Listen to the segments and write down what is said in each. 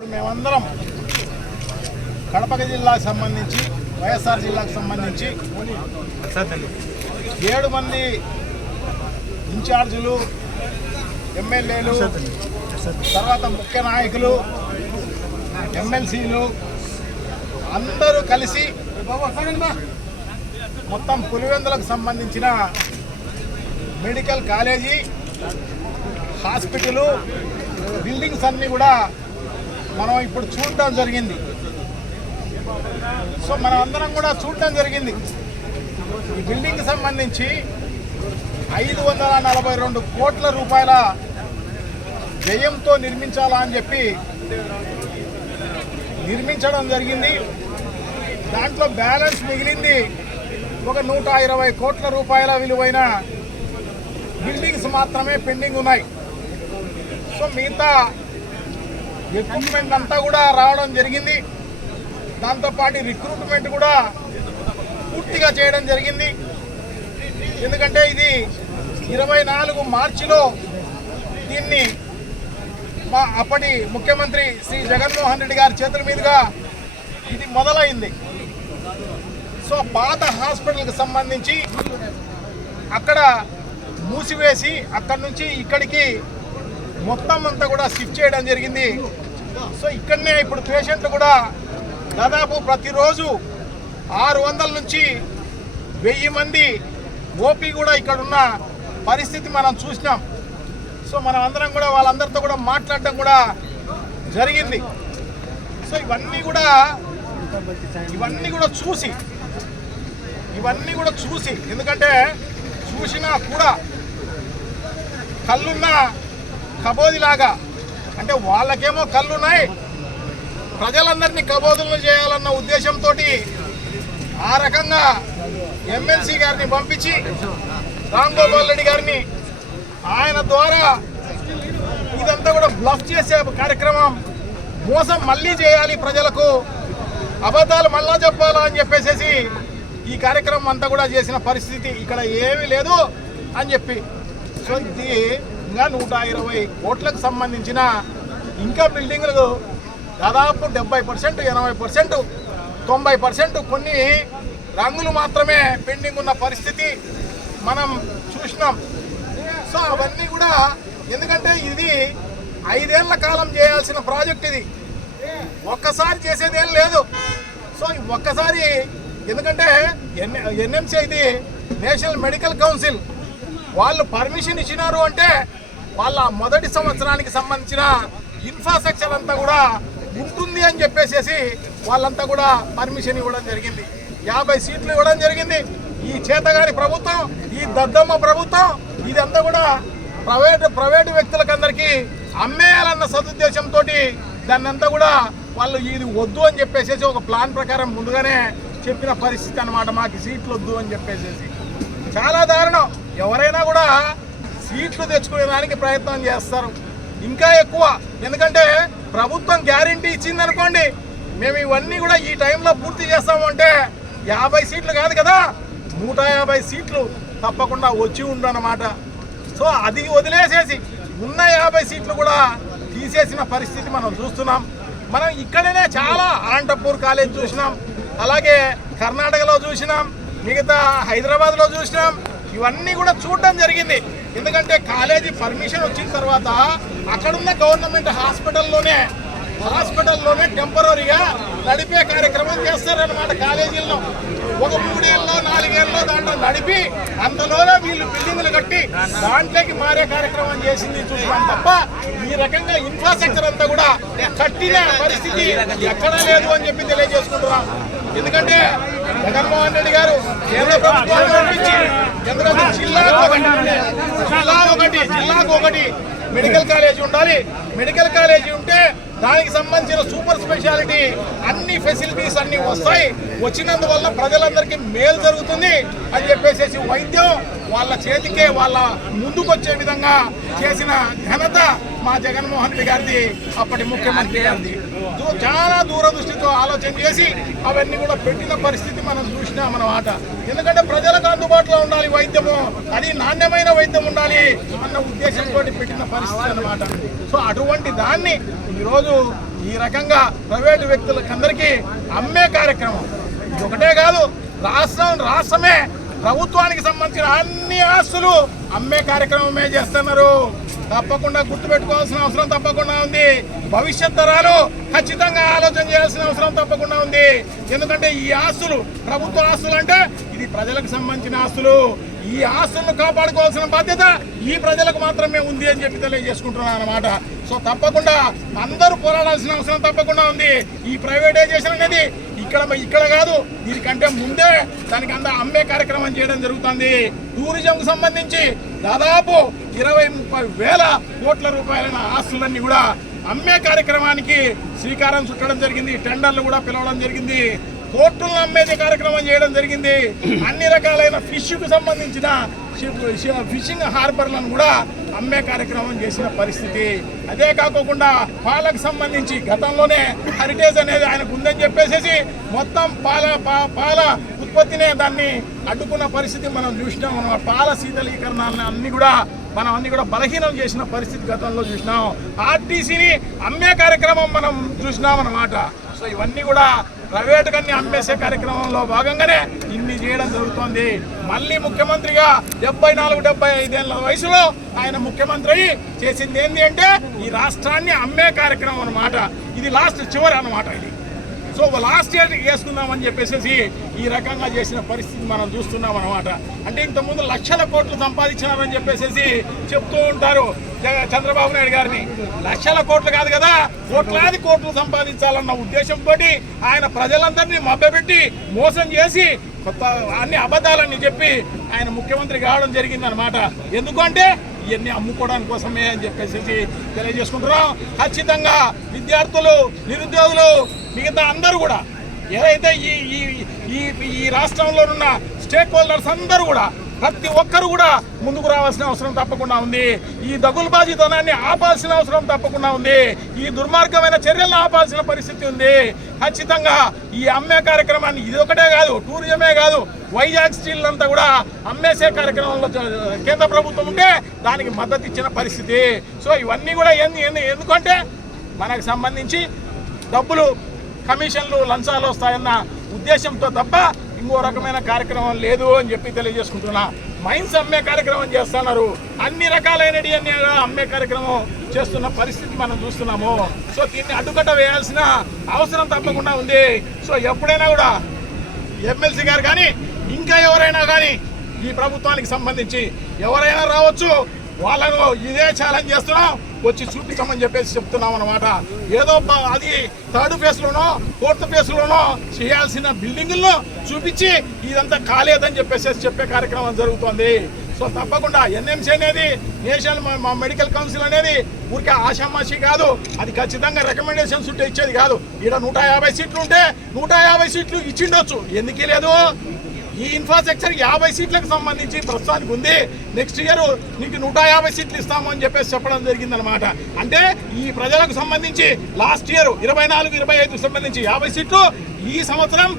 మేమందరం కడప జిల్లాకు సంబంధించి వైఎస్ఆర్ జిల్లాకు సంబంధించి ఏడు మంది ఇన్ఛార్జీలు ఎమ్మెల్యేలు తర్వాత ముఖ్య నాయకులు ఎమ్మెల్సీలు అందరూ కలిసి మొత్తం పులివెందులకు సంబంధించిన మెడికల్ కాలేజీ హాస్పిటలు బిల్డింగ్స్ అన్నీ కూడా మనం ఇప్పుడు చూడటం జరిగింది. సో మనం అందరం కూడా చూడటం జరిగింది. ఈ బిల్డింగ్ సంబంధించి ఐదు వందల నలభై రెండు కోట్ల రూపాయల వ్యయంతో నిర్మించాలా అని చెప్పి నిర్మించడం జరిగింది. దాంట్లో బ్యాలెన్స్ మిగిలింది ఒక నూట ఇరవై కోట్ల రూపాయల విలువైన బిల్డింగ్స్ మాత్రమే పెండింగ్ ఉన్నాయి. సో మిగతా ఎక్విప్మెంట్ అంతా కూడా రావడం జరిగింది. దాంతోపాటు రిక్రూట్మెంట్ కూడా పూర్తిగా చేయడం జరిగింది. ఎందుకంటే ఇది ఇరవై నాలుగు మార్చిలో దీన్ని మా అప్పటి ముఖ్యమంత్రి శ్రీ జగన్మోహన్ రెడ్డి గారి చేతుల మీదుగా ఇది మొదలైంది. సో పాత హాస్పిటల్కి సంబంధించి అక్కడ మూసివేసి అక్కడి నుంచి ఇక్కడికి మొత్తం అంతా కూడా షిఫ్ట్ చేయడం జరిగింది. సో ఇక్కడనే ఇప్పుడు పేషెంట్లు కూడా దాదాపు ప్రతిరోజు ఆరు వందల నుంచి వెయ్యి మంది ఓపీ కూడా ఇక్కడ ఉన్న పరిస్థితి మనం చూసినాం. సో మనం అందరం కూడా వాళ్ళందరితో కూడా మాట్లాడడం కూడా జరిగింది. సో ఇవన్నీ కూడా ఇవన్నీ కూడా చూసి ఇవన్నీ కూడా చూసి ఎందుకంటే చూసినా కూడా కళ్ళున్న కబోదిలాగా అంటే వాళ్ళకేమో కళ్ళున్నాయి. ప్రజలందరినీ కబోదులను చేయాలన్న ఉద్దేశంతో ఆ రకంగా ఎమ్మెల్సీ గారిని పంపించి రామ్ గోపాల్ రెడ్డి గారిని ఆయన ద్వారా ఇదంతా కూడా బ్లఫ్ చేసే కార్యక్రమం మోసం మళ్ళీ చేయాలి ప్రజలకు. అబద్ధాలు మళ్ళా చెప్పాలా అని చెప్పేసి ఈ కార్యక్రమం అంతా కూడా చేసిన పరిస్థితి ఇక్కడ ఏమీ లేదు అని చెప్పి. సో ఇది ఇంకా నూట ఇరవై కోట్లకు సంబంధించిన ఇంకా బిల్డింగ్లు దాదాపు డెబ్బై పర్సెంట్ ఎనభై పర్సెంట్ తొంభై పర్సెంట్ కొన్ని రంగులు మాత్రమే పెండింగ్ ఉన్న పరిస్థితి మనం చూసినాం. సో అవన్నీ కూడా ఎందుకంటే ఇది ఐదేళ్ళ కాలం చేయాల్సిన ప్రాజెక్ట్ ఇది. ఒక్కసారి చేసేది ఏం లేదు. సో ఒక్కసారి ఎందుకంటే ఎన్ ఎన్ఎంసీ ఇది నేషనల్ మెడికల్ కౌన్సిల్ వాళ్ళు పర్మిషన్ ఇచ్చినారు అంటే వాళ్ళ మొదటి సంవత్సరానికి సంబంధించిన ఇన్ఫ్రాస్ట్రక్చర్ అంతా కూడా ఉంటుంది అని చెప్పేసి వాళ్ళంతా కూడా పర్మిషన్ ఇవ్వడం జరిగింది. యాభై సీట్లు ఇవ్వడం జరిగింది. ఈ చేతగాని ప్రభుత్వం ఈ దద్దమ్మ ప్రభుత్వం ఇదంతా కూడా ప్రైవేట్ ప్రైవేటు వ్యక్తులకందరికీ అమ్మేయాలన్న సదుద్దేశంతో దాన్ని అంతా కూడా వాళ్ళు ఇది వద్దు అని చెప్పేసి ఒక ప్లాన్ ప్రకారం ముందుగానే చెప్పిన పరిస్థితి అనమాట మాకు సీట్లు వద్దు అని చెప్పేసి చాలా దారుణం. ఎవరైనా కూడా సీట్లు తెచ్చుకునేదానికి ప్రయత్నం చేస్తారు. ఇంకా ఎక్కువ. ఎందుకంటే ప్రభుత్వం గ్యారంటీ ఇచ్చింది అనుకోండి మేము ఇవన్నీ కూడా ఈ టైంలో పూర్తి చేస్తామంటే యాభై సీట్లు కాదు కదా నూట యాభై సీట్లు తప్పకుండా వచ్చి ఉండనమాట సో అది వదిలేసేసి ఉన్న యాభై సీట్లు కూడా తీసేసిన పరిస్థితి మనం చూస్తున్నాం. మనం ఇక్కడనే చాలా అనంతపూర్ కాలేజ్ చూసినాం అలాగే కర్ణాటకలో చూసినాం మిగతా హైదరాబాద్లో చూసినాం ఇవన్నీ కూడా చూడడం జరిగింది. ఎందుకంటే కాలేజీ పర్మిషన్ వచ్చిన తర్వాత అక్కడున్న గవర్నమెంట్ హాస్పిటల్లోనే హాస్పిటల్లోనే టెంపరీగా నడిపే కార్యక్రమం చేస్తారన్నమాట కాలేజీల్లో. ఒక మూడేళ్ళలో నాలుగేళ్ళలో దాంట్లో నడిపి అందులోనే వీళ్ళు బిల్డింగ్లు కట్టి దాంట్లోకి మారే కార్యక్రమం చేసింది చూసాం తప్ప ఈ రకంగా ఇన్ఫ్రాస్ట్రక్చర్ అంతా కూడా కట్టిన పరిస్థితి ఎక్కడా లేదు అని చెప్పి తెలియజేసుకుంటున్నాం. ఎందుకంటే జగన్మోహన్ రెడ్డి గారు కేంద్ర ప్రభుత్వాన్ని జిల్లాకు ఒకటి. జిల్లా ఒకటి జిల్లాకు ఒకటి. మెడికల్ కాలేజీ ఉండాలి. మెడికల్ కాలేజీ ఉంటే దానికి సంబంధించిన సూపర్ స్పెషాలిటీ అన్ని ఫెసిలిటీస్ అన్ని వస్తాయి. వచ్చినందువల్ల ప్రజలందరికీ మేలు జరుగుతుంది అని చెప్పేసి వైద్యం వాళ్ళ చేతికే వాళ్ళ ముందుకొచ్చే విధంగా చేసిన ఘనత మా జగన్మోహన్ రెడ్డి గారిది. అప్పటి ముఖ్యమంత్రి గారిది. చాలా దూరదృష్టితో ఆలోచన చేసి అవన్నీ కూడా పెట్టిన పరిస్థితి మనం చూసినాం అన్నమాట ఎందుకంటే ప్రజలకు అందుబాటులో ఉండాలి వైద్యము. అది నాణ్యమైన వైద్యం ఉండాలి అన్న ఉద్దేశంతో పెట్టిన పరిస్థితి అన్నమాట. సో అటువంటి దాన్ని ఈరోజు ఈ రకంగా ప్రైవేటు వ్యక్తులకందరికీ అమ్మే కార్యక్రమం. ఇది ఒకటే కాదు రాష్ట్రం రాష్ట్రమే ప్రభుత్వానికి సంబంధించిన అన్ని ఆస్తులు అమ్మే కార్యక్రమమే చేస్తున్నారు. తప్పకుండా గుర్తుపెట్టుకోవాల్సిన అవసరం తప్పకుండా ఉంది. భవిష్యత్ తరాలు ఖచ్చితంగా ఆలోచన చేయాల్సిన అవసరం తప్పకుండా ఉంది. ఎందుకంటే ఈ ఆస్తులు ప్రభుత్వ ఆస్తులు అంటే ఇది ప్రజలకు సంబంధించిన ఆస్తులు. ఈ ఆస్తులను కాపాడుకోవాల్సిన బాధ్యత ఈ ప్రజలకు మాత్రమే ఉంది అని చెప్పి తెలియజేసుకుంటున్నాను అనమాట సో తప్పకుండా అందరూ పోరాడాల్సిన అవసరం తప్పకుండా ఉంది. ఈ ప్రైవేటైజేషన్ అనేది ఇక్కడ ఇక్కడ కాదు దీనికంటే ముందే దానికి అంత అమ్మే కార్యక్రమం చేయడం జరుగుతుంది. టూరిజంకు సంబంధించి దాదాపు ఇరవై ముప్పై వేల కోట్ల రూపాయలైన ఆస్తులన్నీ కూడా అమ్మే కార్యక్రమానికి శ్రీకారం చుట్టడం జరిగింది టెండర్లు కూడా పిలవడం జరిగింది కోర్టులను అమ్మేది కార్యక్రమం చేయడం జరిగింది. అన్ని రకాలైన ఫిష్కు సంబంధించిన ఫిషింగ్ హార్బర్లను కూడా అమ్మే కార్యక్రమం చేసిన పరిస్థితి. అదే కాకుండా పాలకు సంబంధించి గతంలోనే హెరిటేజ్ అనేది ఆయనకు ఉందని చెప్పేసి మొత్తం పాల పాల ఉత్పత్తినే దాన్ని అడ్డుకున్న పరిస్థితి మనం చూసినాం. అన్నమాట. పాల శీతలీకరణాలను అన్ని కూడా మనం అన్ని కూడా బలహీనం చేసిన పరిస్థితి గతంలో చూసినాం. ఆర్టీసీని అమ్మే కార్యక్రమం మనం చూసినాం అన్నమాట. సో ఇవన్నీ కూడా ప్రైవేట్ కన్ని అమ్మేసే కార్యక్రమంలో భాగంగానే ఇన్ని చేయడం జరుగుతోంది. మళ్ళీ ముఖ్యమంత్రిగా డెబ్బై నాలుగు డెబ్బై ఐదేళ్ళ వయసులో ఆయన ముఖ్యమంత్రి అయ్యి చేసింది ఏంటి అంటే ఈ రాష్ట్రాన్ని అమ్మే కార్యక్రమం అన్నమాట. ఇది లాస్ట్ చివరి అన్నమాట ఇది. సో లాస్ట్ ఇయర్ వేసుకుందామని చెప్పేసి ఈ రకంగా చేసిన పరిస్థితి మనం చూస్తున్నాం అనమాట అంటే ఇంతకుముందు లక్షల కోట్లు సంపాదించినారని చెప్పేసి చెప్తూ ఉంటారు చంద్రబాబు నాయుడు గారిని. లక్షల కోట్లు కాదు కదా కోట్లాది కోట్లు సంపాదించాలన్న ఉద్దేశంతో ఆయన ప్రజలందరినీ మభ్యపెట్టి మోసం చేసి కొత్త అన్ని అబద్ధాలన్నీ చెప్పి ఆయన ముఖ్యమంత్రి కావడం జరిగిందనమాట ఎందుకంటే ఇవన్నీ అమ్ముకోవడానికి కోసమే అని చెప్పేసి తెలియజేసుకుంటున్నాం. ఖచ్చితంగా విద్యార్థులు నిరుద్యోగులు మిగతా అందరూ కూడా ఏదైతే ఈ ఈ ఈ ఈ రాష్ట్రంలో ఉన్న స్టేక్ హోల్డర్స్ అందరూ కూడా ప్రతి ఒక్కరు కూడా ముందుకు రావాల్సిన అవసరం తప్పకుండా ఉంది. ఈ దగులుబాజీతనాన్ని ఆపాల్సిన అవసరం తప్పకుండా ఉంది. ఈ దుర్మార్గమైన చర్యలను ఆపాల్సిన పరిస్థితి ఉంది. ఖచ్చితంగా ఈ అమ్మే కార్యక్రమాన్ని ఇది ఒకటే కాదు టూరిజమే కాదు వైజాగ్ స్టీల్ అంతా కూడా అమ్మేసే కార్యక్రమంలో కేంద్ర ప్రభుత్వం ఉంటే దానికి మద్దతు ఇచ్చిన పరిస్థితి. సో ఇవన్నీ కూడా ఎందుకంటే మనకు సంబంధించి డబ్బులు కమిషన్లు లంచాలు వస్తాయన్న ఉద్దేశంతో తప్ప ఇంకో రకమైన కార్యక్రమం లేదు అని చెప్పి తెలియజేసుకుంటున్నా. మైన్స్ అమ్మే కార్యక్రమం చేస్తున్నారు. అన్ని రకాలైన అమ్మే కార్యక్రమం చేస్తున్న పరిస్థితి మనం చూస్తున్నాము. సో దీన్ని అడ్డుకట్ట వేయాల్సిన అవసరం తప్పకుండా ఉంది. సో ఎప్పుడైనా కూడా ఎమ్మెల్సీ గారు కానీ ఇంకా ఎవరైనా కానీ ఈ ప్రభుత్వానికి సంబంధించి ఎవరైనా రావచ్చు. వాళ్ళను ఇదే ఛాలెంజ్ చేస్తున్నాం. వచ్చి చూపించమని చెప్పేసి చెప్తున్నాం అనమాట ఏదో అది థర్డ్ ఫేజ్ లోనో ఫోర్త్ ఫేజ్ లోనో చేయాల్సిన బిల్డింగుల్లో చూపించి ఇదంతా కాలేదని చెప్పేసి చెప్పే కార్యక్రమం జరుగుతోంది. సో తప్పకుండా ఎన్ఎంసీ అనేది నేషనల్ మా- మెడికల్ కౌన్సిల్ అనేది ఊరికే ఆషామాషి కాదు. అది ఖచ్చితంగా రికమెండేషన్స్ ఉంటే ఇచ్చేది కాదు. ఇక్కడ నూట యాభై సీట్లు ఉంటే నూట యాభై సీట్లు ఇచ్చిండొచ్చు. ఎందుకు లేదు? ఈ ఇన్ఫ్రాస్ట్రక్చర్ యాభై సీట్లకు సంబంధించి ప్రస్తుతానికి ఉంది. నెక్స్ట్ ఇయర్ నీకు నూట యాభై సీట్లు ఇస్తాము అని చెప్పేసి చెప్పడం జరిగిందనమాట అంటే ఈ ప్రజలకు సంబంధించి లాస్ట్ ఇయర్ ఇరవై నాలుగు ఇరవై ఐదుకు సంబంధించి యాభై సీట్లు ఈ సంవత్సరం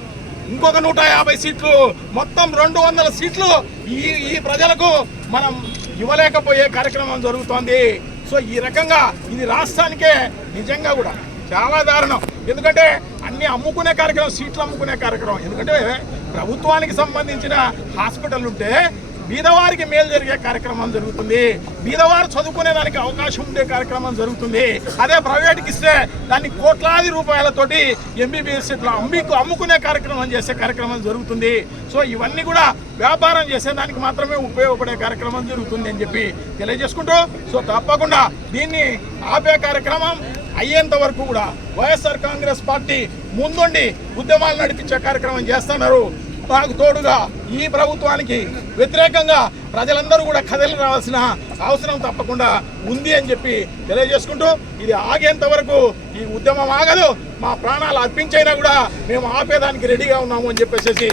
ఇంకొక నూట యాభై సీట్లు మొత్తం రెండు వందల సీట్లు ఈ ఈ ప్రజలకు మనం ఇవ్వలేకపోయే కార్యక్రమం జరుగుతోంది. సో ఈ రకంగా ఇది రాష్ట్రానికే నిజంగా కూడా చాలా దారుణం. ఎందుకంటే అన్ని అమ్ముకునే కార్యక్రమం సీట్లు అమ్ముకునే కార్యక్రమం. ఎందుకంటే ప్రభుత్వానికి సంబంధించిన హాస్పిటల్ ఉంటే బీదవారికి మేలు జరిగే కార్యక్రమం జరుగుతుంది. బీదవారు చదువుకునే దానికి అవకాశం ఉండే కార్యక్రమం జరుగుతుంది. అదే ప్రైవేట్కి ఇస్తే దాన్ని కోట్లాది రూపాయలతోటి ఎంబీబీఎస్ ఇట్లా అమ్మికు అమ్ముకునే కార్యక్రమం చేసే కార్యక్రమం జరుగుతుంది. సో ఇవన్నీ కూడా వ్యాపారం చేసేదానికి మాత్రమే ఉపయోగపడే కార్యక్రమం జరుగుతుంది అని చెప్పి తెలియజేసుకుంటూ సో తప్పకుండా దీన్ని ఆపే కార్యక్రమం అయ్యేంత వరకు కూడా వైఎస్ఆర్ కాంగ్రెస్ పార్టీ ముందుండి ఉద్యమాలు నడిపించే కార్యక్రమం చేస్తున్నారు. నాకు తోడుగా ఈ ప్రభుత్వానికి వ్యతిరేకంగా ప్రజలందరూ కూడా కథలు రావాల్సిన అవసరం తప్పకుండా ఉంది అని చెప్పి తెలియజేసుకుంటూ ఇది ఆగేంత వరకు ఈ ఉద్యమం ఆగదు. మా ప్రాణాలు అర్పించైనా కూడా మేము ఆపేదానికి రెడీగా ఉన్నాము అని చెప్పేసి